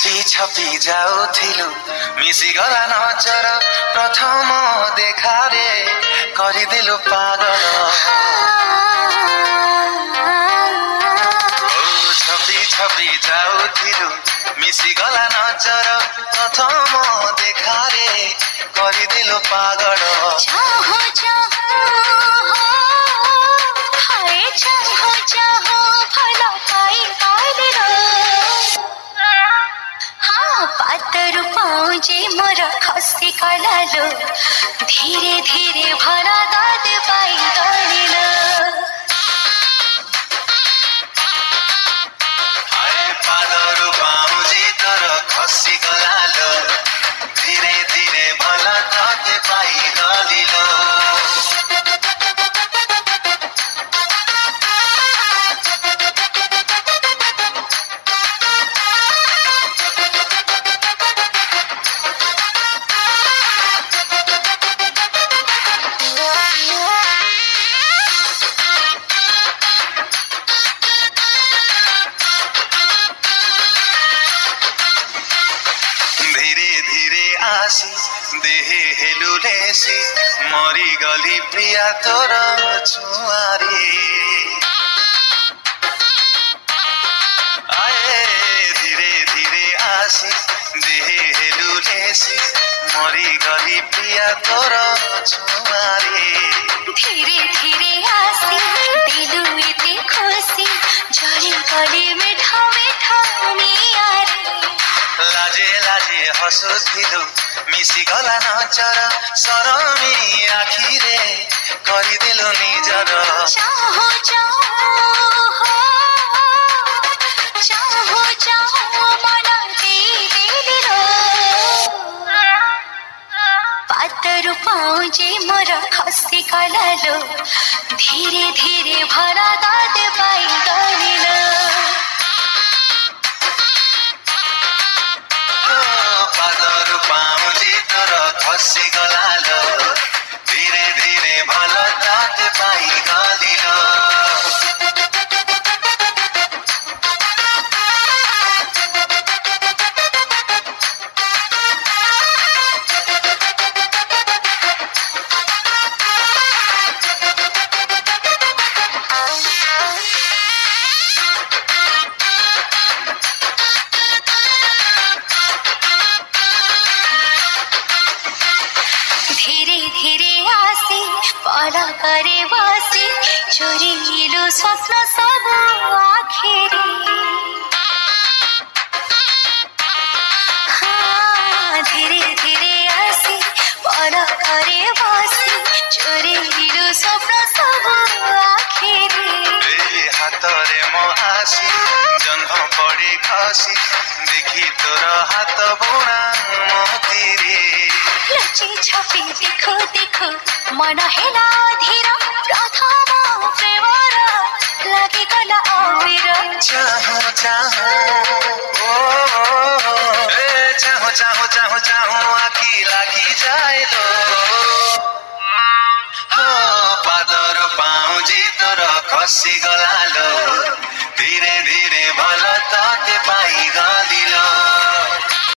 ଛପି ଯାଉଥିଲୁ ମିଶିଗଲା ନଜର ପ୍ରଥମ ଦେଖାରେ କରିଦେଲୁ ପାଗଳ ଛପି ଯାଉଥିଲୁ ମିଶିଗଲା ନଜର ପ୍ରଥମ ଦେଖାରେ କରିଦେଲୁ ପାଗଳ पातरु पाउजे मोर खसी कलालो धीरे धीरे भरा दाद पाई गलिलो पातरु पाउजे तोर खसी कलालो धीरे धीरे भरा दाद पाई गलिलो देहे हेलु लेसी मरी गली प्रिया तोर छुआरी आए धीरे धीरे आसी देहे हेलु लेसी मरी गली प्रिया तोर छुआरी धीरे धीरे आसी दिलु एते खुशी झरी गली मिठा मिठा नियारी लाजे लाजे हसुथिलु मिसिगला नजर सरमी आखिरे गरिदेलु निजर चाहो मन दिदिलो पातरु पाउजे मोर खसी कलालो धीरे धीरे भरा दाद पाई गलिलो खसी गलालो धीरे धीरे भल दाद पाई गलिलो करे वासी चोरीलो स्वप्न सब आखिरी धीरे धीरे आसी पर करे वासी चोरीलो स्वप्न सब आखिरी हातरे मो आसी जन्म पड़ी खसी देखी तोर हाथ बुणा मोतीरे लची छपी देखो देखो मन हेला धीर प्रथम प्रेमर लागि गला अबिर चाहो चाहो चाहो चाहो चाहो आखी लागि जाइलो पादर पाउजी तोर खसी गलालो धीरे धीरे